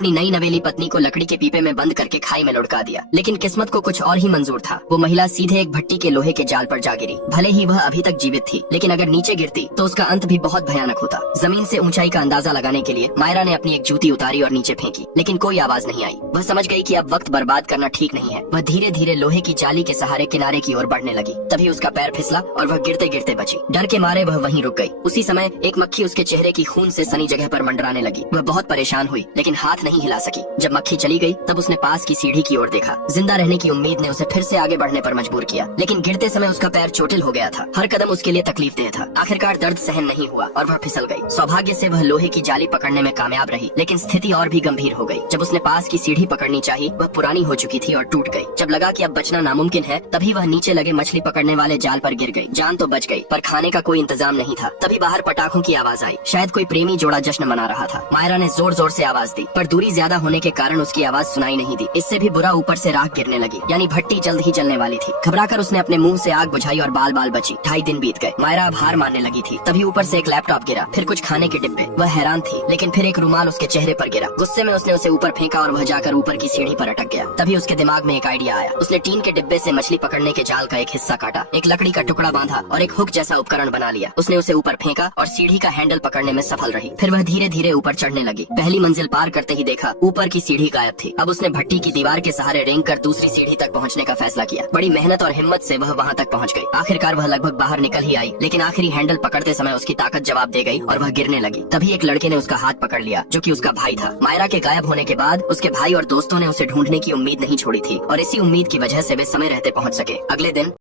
अपनी नई नवेली पत्नी को लकड़ी के पीपे में बंद करके खाई में लुढ़का दिया। लेकिन किस्मत को कुछ और ही मंजूर था। वो महिला सीधे एक भट्टी के लोहे के जाल पर जा गिरी। भले ही वह अभी तक जीवित थी, लेकिन अगर नीचे गिरती तो उसका अंत भी बहुत भयानक होता। जमीन से ऊंचाई का अंदाजा लगाने के लिए मायरा ने अपनी एक जूती उतारी और नीचे फेंकी, लेकिन कोई आवाज नहीं आई। वह समझ गई कि अब वक्त बर्बाद करना ठीक नहीं है। वह धीरे धीरे लोहे की जाली के सहारे किनारे की ओर बढ़ने लगी। तभी उसका पैर फिसला और वह गिरते गिरते बची। डर के मारे वह वहीं रुक गई। उसी समय एक मक्खी उसके चेहरे की खून से सनी जगह पर मंडराने लगी। वह बहुत परेशान हुई, लेकिन हाथ नहीं हिला सकी। जब मक्खी चली गई तब उसने पास की सीढ़ी की ओर देखा। जिंदा रहने की उम्मीद ने उसे फिर से आगे बढ़ने पर मजबूर किया, लेकिन गिरते समय उसका पैर चोटिल हो गया था। हर कदम उसके लिए तकलीफदेह था। आखिरकार दर्द सहन नहीं हुआ और वह फिसल गई। सौभाग्य से वह लोहे की जाली पकड़ने में कामयाब रही, लेकिन स्थिति और भी गंभीर हो गई। जब उसने पास की सीढ़ी पकड़नी चाहिए, वह पुरानी हो चुकी थी और टूट गई। जब लगा कि अब बचना नामुमकिन है, तभी वह नीचे लगे मछली पकड़ने वाले जाल पर गिर गई। जान तो बच गई, पर खाने का कोई इंतजाम नहीं था। तभी बाहर पटाखों की आवाज आई। शायद कोई प्रेमी जोड़ा जश्न मना रहा था। मायरा ने जोर जोर से आवाज दी, पर दूरी ज्यादा होने के कारण उसकी आवाज सुनाई नहीं दी। इससे भी बुरा ऊपर से राख गिरने लगी, यानी भट्टी जल्द ही जलने वाली थी। घबराकर उसने अपने मुंह से आग बुझाई और बाल बाल बची। 2.5 दिन बीत गए। मायरा अब हार मानने लगी थी। तभी ऊपर से एक लैपटॉप गिरा, फिर कुछ खाने के डिब्बे। वह हैरान थी, लेकिन फिर एक रुमाल उसके चेहरे पर गिरा। गुस्से में उसने उसे ऊपर फेंका और वह जाकर ऊपर की सीढ़ी पर अटक गया। तभी उसके दिमाग में एक आइडिया आया। उसने टीन के डिब्बे से मछली पकड़ने के जाल का एक हिस्सा काटा, एक लकड़ी का टुकड़ा बांधा और एक हुक जैसा उपकरण बना लिया। उसने उसे ऊपर फेंका और सीढ़ी का हैंडल पकड़ने में सफल रही। फिर वह धीरे धीरे ऊपर चढ़ने लगी। पहली मंजिल पार करते ही देखा ऊपर की सीढ़ी गायब थी। अब उसने भट्टी की दीवार के सहारे रेंग कर दूसरी सीढ़ी तक पहुंचने का फैसला किया। बड़ी मेहनत और हिम्मत से वह वहां तक पहुंच गई। आखिरकार वह लगभग बाहर निकल ही आई, लेकिन आखिरी हैंडल पकड़ते समय उसकी ताकत जवाब दे गई और वह गिरने लगी। तभी एक लड़के ने उसका हाथ पकड़ लिया, जो कि उसका भाई था। मायरा के गायब होने के बाद उसके भाई और दोस्तों ने उसे ढूंढने की उम्मीद नहीं छोड़ी थी, और इसी उम्मीद की वजह से वे समय रहते पहुंच सके। अगले दिन